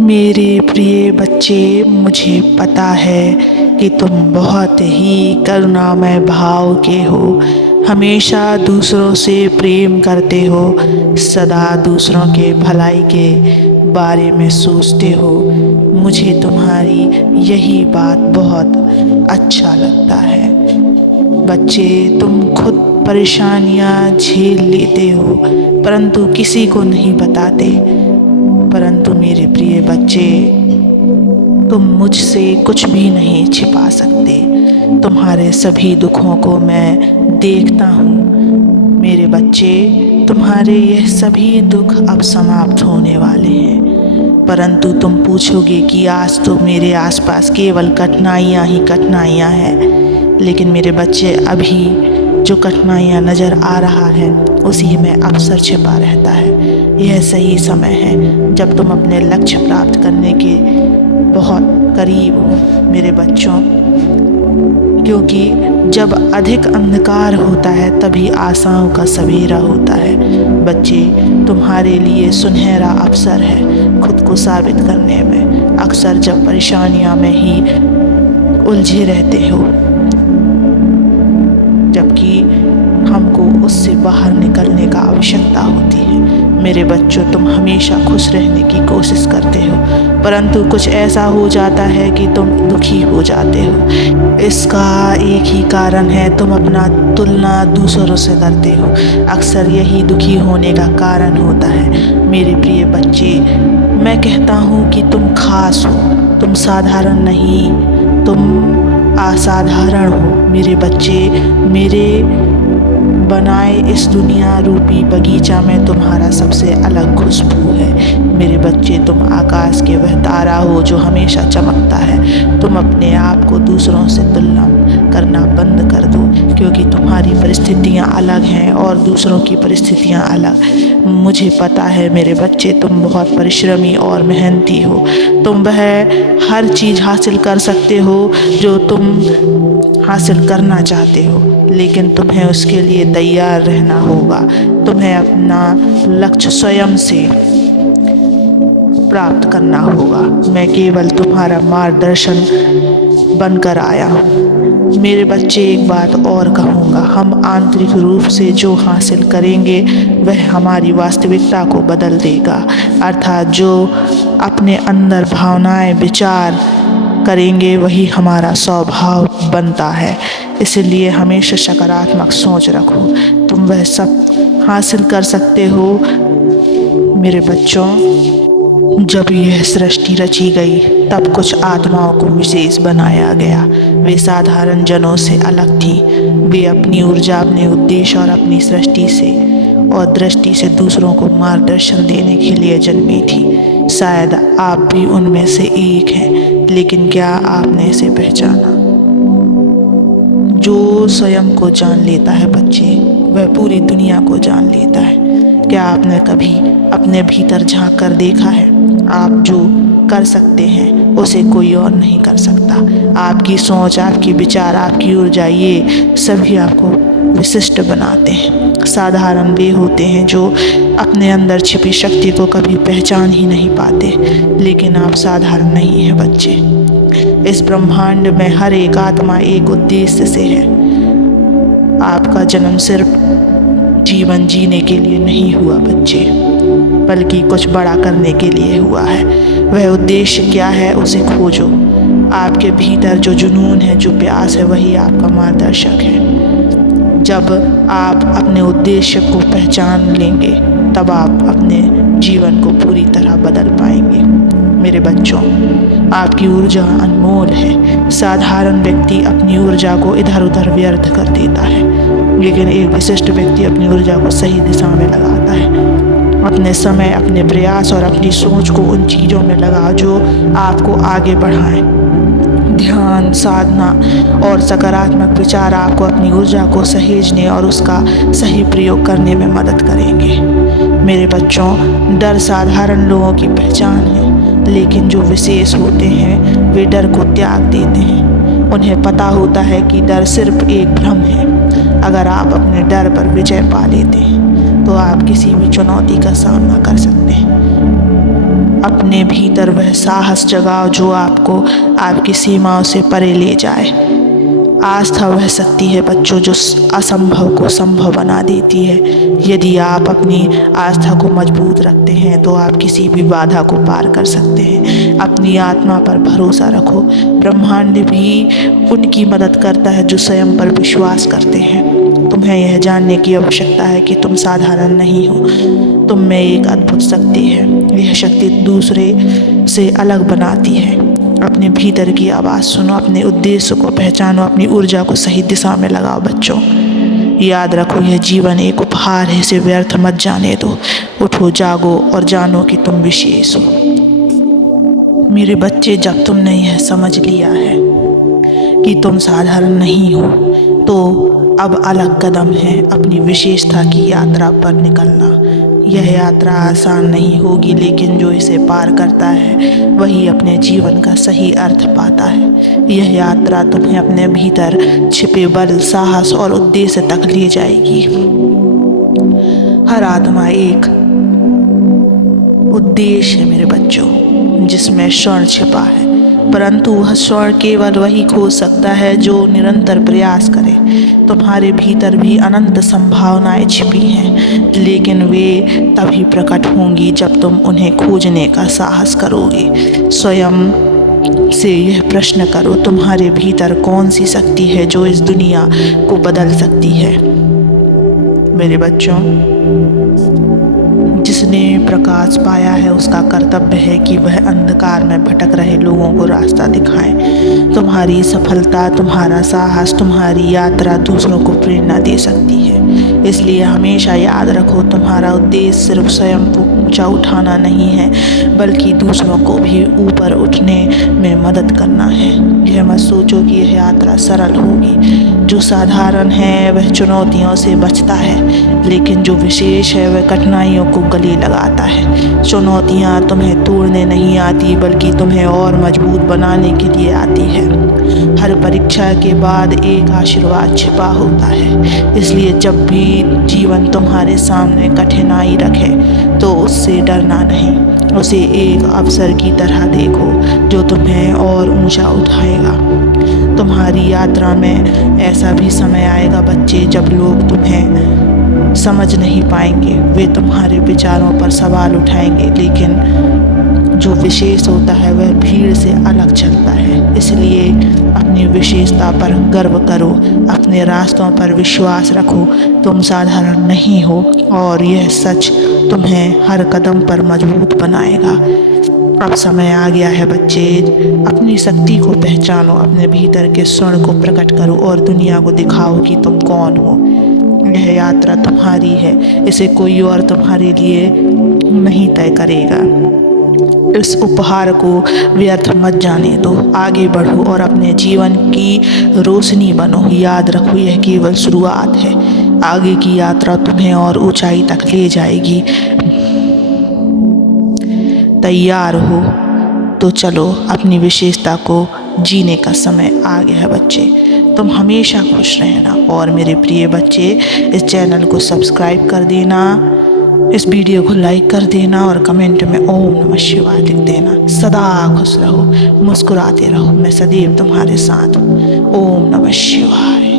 मेरे प्रिय बच्चे, मुझे पता है कि तुम बहुत ही करुणामय भाव के हो। हमेशा दूसरों से प्रेम करते हो, सदा दूसरों के भलाई के बारे में सोचते हो। मुझे तुम्हारी यही बात बहुत अच्छा लगता है। बच्चे, तुम खुद परेशानियां झेल लेते हो परंतु किसी को नहीं बताते। परंतु मेरे प्रिय बच्चे, तुम मुझसे कुछ भी नहीं छिपा सकते। तुम्हारे सभी दुखों को मैं देखता हूँ। मेरे बच्चे, तुम्हारे यह सभी दुख अब समाप्त होने वाले हैं। परंतु तुम पूछोगे कि आज तो मेरे आसपास केवल कठिनाइयाँ ही कठिनाइयाँ हैं। लेकिन मेरे बच्चे, अभी जो कठिनाइयाँ नज़र आ रहा है उसी में अवसर छिपा रहता है। यह सही समय है जब तुम अपने लक्ष्य प्राप्त करने के बहुत करीब हो मेरे बच्चों, क्योंकि जब अधिक अंधकार होता है तभी आशाओं का सवेरा होता है। बच्चे, तुम्हारे लिए सुनहरा अवसर है खुद को साबित करने में। अक्सर जब परेशानियों में ही उलझे रहते हो, जबकि हमको उससे बाहर निकलने का आवश्यकता होती है। मेरे बच्चों, तुम हमेशा खुश रहने की कोशिश करते हो परंतु कुछ ऐसा हो जाता है कि तुम दुखी हो जाते हो। इसका एक ही कारण है, तुम अपना तुलना दूसरों से करते हो। अक्सर यही दुखी होने का कारण होता है। मेरे प्रिय बच्चे, मैं कहता हूँ कि तुम खास हो, तुम साधारण नहीं, तुम असाधारण हो। मेरे बच्चे, मेरे बनाए इस दुनिया रूपी बगीचा में तुम्हारा सबसे अलग खुशबू है। मेरे बच्चे, तुम आकाश के वह तारा हो जो हमेशा चमकता है। तुम अपने आप को दूसरों से तुलना करना बंद कर दो, क्योंकि तुम्हारी परिस्थितियाँ अलग हैं और दूसरों की परिस्थितियाँ अलग। मुझे पता है मेरे बच्चे, तुम बहुत परिश्रमी और मेहनती हो। तुम वह हर चीज़ हासिल कर सकते हो जो तुम हासिल करना चाहते हो, लेकिन तुम्हें उसके लिए तैयार रहना होगा। तुम्हें अपना लक्ष्य स्वयं से प्राप्त करना होगा। मैं केवल तुम्हारा मार्गदर्शन बनकर आया हूँ। मेरे बच्चे, एक बात और कहूँगा, हम आंतरिक रूप से जो हासिल करेंगे वह हमारी वास्तविकता को बदल देगा। अर्थात जो अपने अंदर भावनाएं विचार करेंगे वही हमारा स्वभाव बनता है। इसलिए हमेशा सकारात्मक सोच रखो। तुम वह सब हासिल कर सकते हो। मेरे बच्चों, जब यह सृष्टि रची गई तब कुछ आत्माओं को विशेष बनाया गया। वे साधारण जनों से अलग थी। वे अपनी ऊर्जा, अपने उद्देश्य और अपनी सृष्टि से और दृष्टि से दूसरों को मार्गदर्शन देने के लिए जन्मी थी। शायद आप भी उनमें से एक हैं, लेकिन क्या आपने इसे पहचाना? जो स्वयं को जान लेता है बच्चे, वह पूरी दुनिया को जान लेता है। क्या आपने कभी अपने भीतर झांक कर देखा है? आप जो कर सकते हैं उसे कोई और नहीं कर सकता। आपकी सोच, आपकी विचार, आपकी ऊर्जा, ये सभी आपको विशिष्ट बनाते हैं। साधारण वे होते हैं जो अपने अंदर छिपी शक्ति को कभी पहचान ही नहीं पाते। लेकिन आप साधारण नहीं हैं बच्चे। इस ब्रह्मांड में हर एक आत्मा एक उद्देश्य से है। आपका जन्म सिर्फ जीवन जीने के लिए नहीं हुआ बच्चे, बल्कि कुछ बड़ा करने के लिए हुआ है। वह उद्देश्य क्या है, उसे खोजो। आपके भीतर जो जुनून है, जो प्यास है, वही आपका मार्गदर्शक है। जब आप अपने उद्देश्य को पहचान लेंगे तब आप अपने जीवन को पूरी तरह बदल पाएंगे। मेरे बच्चों, आपकी ऊर्जा अनमोल है। साधारण व्यक्ति अपनी ऊर्जा को इधर उधर व्यर्थ कर देता है, लेकिन एक विशिष्ट व्यक्ति अपनी ऊर्जा को सही दिशा में लगाता है। अपने समय, अपने प्रयास और अपनी सोच को उन चीज़ों में लगा जो आपको आगे बढ़ाएं। ध्यान, साधना और सकारात्मक विचार आपको अपनी ऊर्जा को सहेजने और उसका सही प्रयोग करने में मदद करेंगे। मेरे बच्चों, डर साधारण लोगों की पहचान है, लेकिन जो विशेष होते हैं वे डर को त्याग देते हैं। उन्हें पता होता है कि डर सिर्फ एक भ्रम है। अगर आप अपने डर पर विजय पा लेते हैं तो आप किसी भी चुनौती का सामना कर सकते हैं। अपने भीतर वह साहस जगाओ जो आपको आपकी सीमाओं से परे ले जाए। आस्था वह शक्ति है बच्चों जो असंभव को संभव बना देती है। यदि आप अपनी आस्था को मजबूत रखते हैं तो आप किसी भी बाधा को पार कर सकते हैं। अपनी आत्मा पर भरोसा रखो। ब्रह्मांड भी उनकी मदद करता है जो स्वयं पर विश्वास करते हैं। तुम्हें यह जानने की आवश्यकता है कि तुम साधारण नहीं हो। तुम में एक अद्भुत शक्ति है। यह शक्ति दूसरे से अलग बनाती है। अपने भीतर की आवाज़ सुनो, अपने उद्देश्य को पहचानो, अपनी ऊर्जा को सही दिशा में लगाओ। बच्चों याद रखो, यह जीवन एक उपहार है, इसे व्यर्थ मत जाने दो। उठो, जागो और जानो कि तुम विशेष हो। मेरे बच्चे, जब तुमने यह समझ लिया है कि तुम साधारण नहीं हो तो अब अलग कदम है अपनी विशेषता की यात्रा पर निकलना। यह यात्रा आसान नहीं होगी, लेकिन जो इसे पार करता है वही अपने जीवन का सही अर्थ पाता है। यह यात्रा तुम्हें अपने भीतर छिपे बल, साहस और उद्देश्य तक ले जाएगी। हर आत्मा एक उद्देश्य है मेरे बच्चों, जिसमें स्वर्ण छिपा है, परंतु वह स्वर्ण केवल वही खोज सकता है जो निरंतर प्रयास करे। तुम्हारे भीतर भी अनंत संभावनाएं छिपी हैं, लेकिन वे तभी प्रकट होंगी जब तुम उन्हें खोजने का साहस करोगे। स्वयं से यह प्रश्न करो, तुम्हारे भीतर कौन सी शक्ति है जो इस दुनिया को बदल सकती है। मेरे बच्चों, जिसने प्रकाश पाया है उसका कर्तव्य है कि वह अंधकार में भटक रहे लोगों को रास्ता दिखाए। तुम्हारी सफलता, तुम्हारा साहस, तुम्हारी यात्रा दूसरों को प्रेरणा दे सकती है। इसलिए हमेशा याद रखो, तुम्हारा उद्देश्य सिर्फ स्वयं को ऊंचा उठाना नहीं है, बल्कि दूसरों को भी ऊपर उठने में मदद करना है। यह मत सोचो कि यह यात्रा सरल होगी। जो साधारण है वह चुनौतियों से बचता है, लेकिन जो विशेष है वह कठिनाइयों को गले लगाता है। चुनौतियाँ तुम्हें तोड़ने नहीं आती, बल्कि तुम्हें और मजबूत बनाने के लिए आती है। हर परीक्षा के बाद एक आशीर्वाद छिपा होता है। इसलिए जब भी जीवन तुम्हारे सामने कठिनाई रखे तो उससे डरना नहीं, उसे एक अवसर की तरह देखो जो तुम्हें और ऊंचा उठाएगा। तुम्हारी यात्रा में ऐसा भी समय आएगा बच्चे, जब लोग तुम्हें समझ नहीं पाएंगे। वे तुम्हारे विचारों पर सवाल उठाएंगे, लेकिन जो विशेष होता है वह भीड़ से अलग चलता है। इसलिए अपनी विशेषता पर गर्व करो, अपने रास्तों पर विश्वास रखो। तुम साधारण नहीं हो और यह सच तुम्हें हर कदम पर मजबूत बनाएगा। अब समय आ गया है बच्चे, अपनी शक्ति को पहचानो, अपने भीतर के स्वर्ण को प्रकट करो और दुनिया को दिखाओ कि तुम कौन हो। यह यात्रा तुम्हारी है, इसे कोई और तुम्हारे लिए नहीं तय करेगा। इस उपहार को व्यर्थ मत जाने दो। आगे बढ़ो और अपने जीवन की रोशनी बनो। याद रखो, यह केवल शुरुआत है। आगे की यात्रा तुम्हें और ऊंचाई तक ले जाएगी। तैयार हो तो चलो, अपनी विशेषता को जीने का समय आ गया है बच्चे। तुम हमेशा खुश रहना और मेरे प्रिय बच्चे, इस चैनल को सब्सक्राइब कर देना, इस वीडियो को लाइक कर देना और कमेंट में ओम नमः शिवाय लिख देना। सदा खुश रहो, मुस्कुराते रहो, मैं सदैव तुम्हारे साथ हूँ। ओम नमः शिवाय।